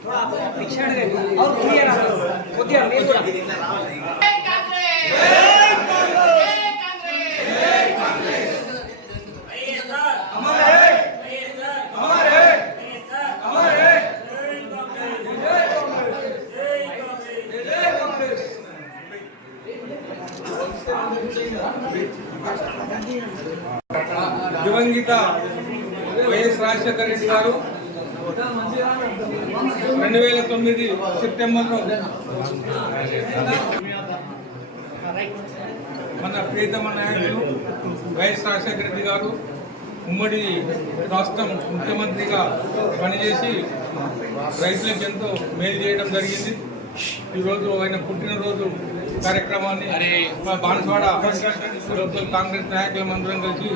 थोड़ा पीछे और क्लियर కొద్దిగా మీరు కూడా దివంగిత వైఎస్ రాజశేఖర రెడ్డి గారు రెండు వేల తొమ్మిది సెప్టెంబర్లో మన ప్రీతమ నాయకులు వైఎస్ రాజశేఖర రెడ్డి గారు ఉమ్మడి రాష్ట్రం ముఖ్యమంత్రిగా పనిచేసి రైతులకు ఎంతో మేలు చేయడం జరిగింది. ఈరోజు ఆయన పుట్టినరోజు కార్యక్రమాన్ని మా బాన్స్వాడ లోకల్ కాంగ్రెస్ నాయకుల అందరం కలిసి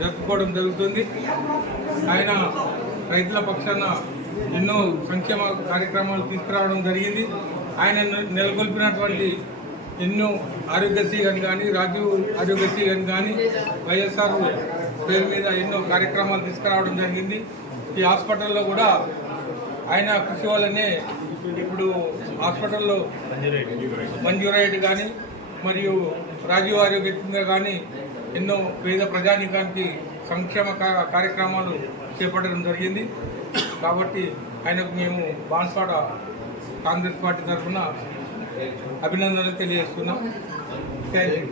జరుపుకోవడం జరుగుతుంది. ఆయన రైతుల పక్షాన ఎన్నో సంక్షేమ కార్యక్రమాలు తీసుకురావడం జరిగింది. ఆయన నెలకొల్పినటువంటి ఎన్నో ఆరోగ్యశ్రీ అని కానీ రాజీవ్ ఆరోగ్యశ్రీ అని కానీ వైఎస్ఆర్ పేరు మీద ఎన్నో కార్యక్రమాలు తీసుకురావడం జరిగింది. ఈ హాస్పిటల్లో కూడా ఆయన కృషి వల్లనే ఇప్పుడు హాస్పిటల్లో మంజూరైడ్ కానీ మరియు రాజీవ్ ఆరోగ్య కేంద్రం కానీ ఎన్నో పేద ప్రజానీకానికి సంక్షేమ కార్యక్రమాలు చేపట్టడం జరిగింది. కాబట్టి ఆయనకు మేము బాన్స్వాడ కాంగ్రెస్ పార్టీ తరఫున అభినందనలు తెలియజేస్తున్నాం. Thank you